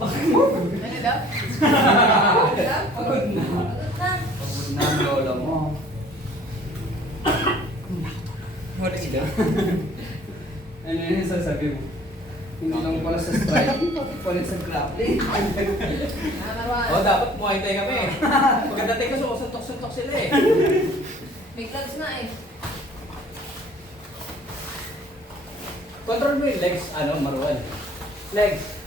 Ano daw? Pagod na. Pagod na. Pagod na ang lola mo. Wala sila. Ano yun yung sasabi mo? Hindi lang pala sa strike, pala sa grappling. Marwan. Dapat Muay Thai kami. Pagkadating ko, susuntok-suntok sila eh. May gloves na eh. Control mo yung legs, Marwan. Legs.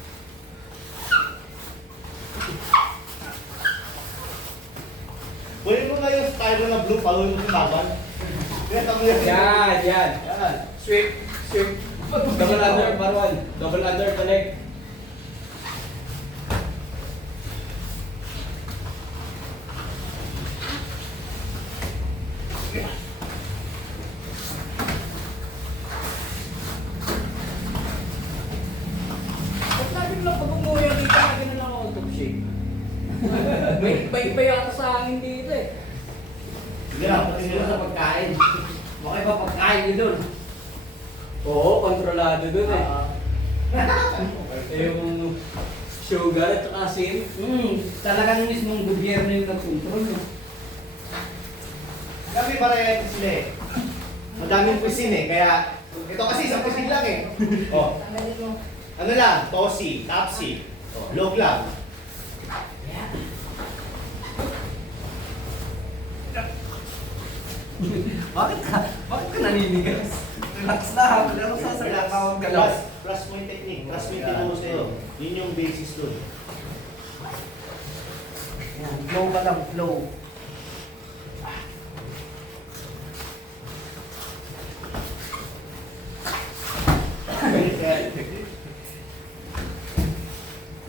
Pwede mo nga yung style na blue, paluin mo sa laban. Yan. Sweep. Double under, Marwan. Double under the leg. Ba't lagi mo lang pag umuwi ang dito, lagi na lang ako top shape. May iba yata sa hangin dito eh. Sige lang, pati Siguro nila. sa pagkain. Baka iba pagkain nyo dun. Oo, kontrolado dun eh. Yung sugar at saka asin. Talagang mismong gobyerno yung nag-control. No? Kami parehas sila eh. Madaming cuisine eh, kaya ito kasi isang cuisine lang eh. Oh, Tanggalin mo. ano lang, tosi, tapsi, log lang. Bakit ka naninigas? Relax lang. Relax lang sa Relax. tawag ka lang. Plus mo yung technique, plus mo yung tinuro sa'yo. Yun yung basis dun. Flow ka lang, flow.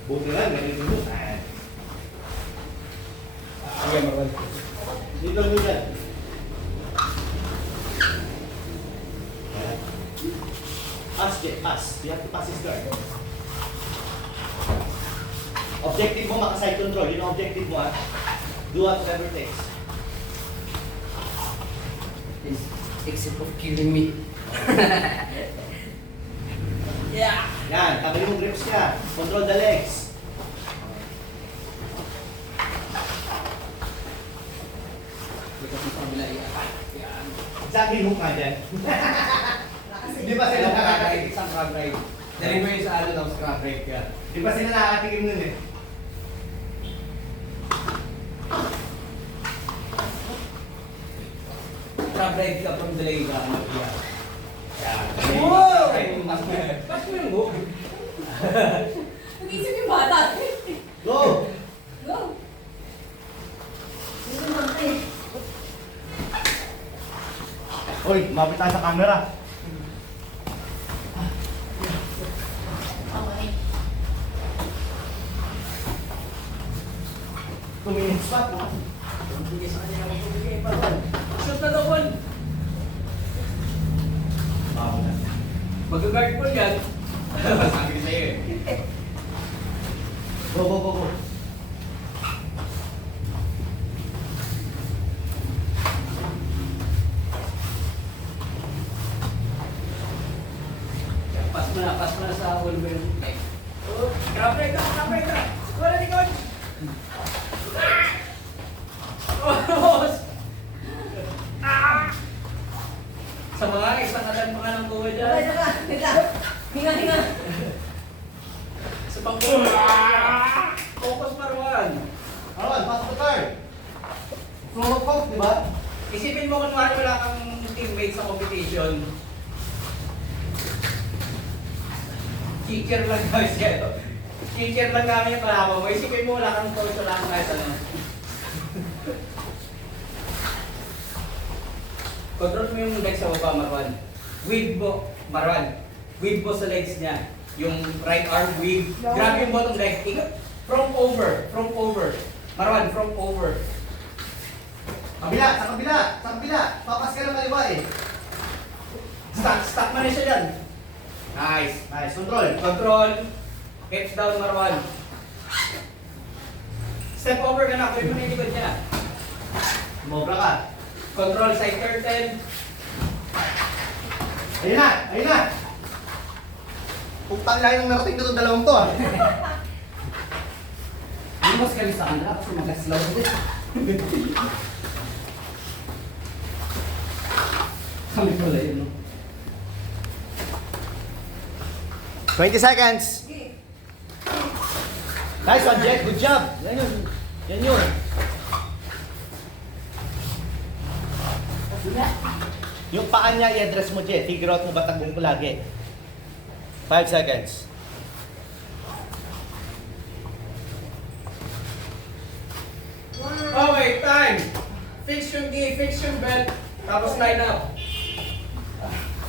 Buti lang, ganun dito. Sige, Marwan. Dito mo dyan. Pass, Jeff, pass. You have to pass his guard. Objective mo, maka-side control. Yun ang objective mo, ha? Do whatever it takes. Except of killing me. Yeah. Yan, tanggalin mo grips niya. Control the legs. Because yung kabila yan. Exactly mo ka dyan. Di ba sila nakakatikim? Isang crab ride. Dali mo yung sa ano daw, scrap ride ka. Di ba sila nakakatikim nun eh? Crab ride ka from delay ka. Yeah. Yan. Wow! Tapos mo yung hook. Nag-isip yung bata. Go! Go. Dito na eh. Uy, mapit tayo sa camera. Okay. 2 minutes pa. Bigay sa kanya ng bigay pa ron. Shoot na daw one. Bago na. Mag-guard po yan. Sabi ko sa'yo eh. Go, go, go, go. Pas mo na sa Wolverine. Oh, grab right ka. Wala ni coach. Oh, sa mga isang adan pa ka ng buhay Saka, dyan. saka. Wait lang. Hinga. Sa pag focus Marwan. Alright, pass the card. Flow of coke, di ba? Isipin mo kunwari wala kang teammate sa competition. Kicker lang guys yan. Kicker lang kami yung kalaban mo. Isipin mo wala kang coach, wala kang kahit ano. Control mo yung legs sa baba, Marwan. Weave mo, Marwan. Weave mo sa legs niya. Yung right arm weave. Grab yung bottom leg. Ikot. From over. Marwan, from over. Sa kabila. Papas ka ng kaliwa eh. Stuck mo na siya dyan. Nice. Nice, control. Control. Hips down, Marwan. Step over ka na. Kunin mo na yung likod niya. Mobra ka. Control side turtle. Ayun na. Putang lang yung narating ko itong dalawang to ah. Mas kami sa kanila kasi mag-slow din. Kami pala yun, no? 20 seconds. Sige. Nice one, Jet. Good job. Yan yun. Yan yun. Yung paa niya, i-address mo, Jet. Figure out mo ba tagong ko lagi. 5 seconds. Okay, time! Fix yung knee, fix yung belt, tapos line up.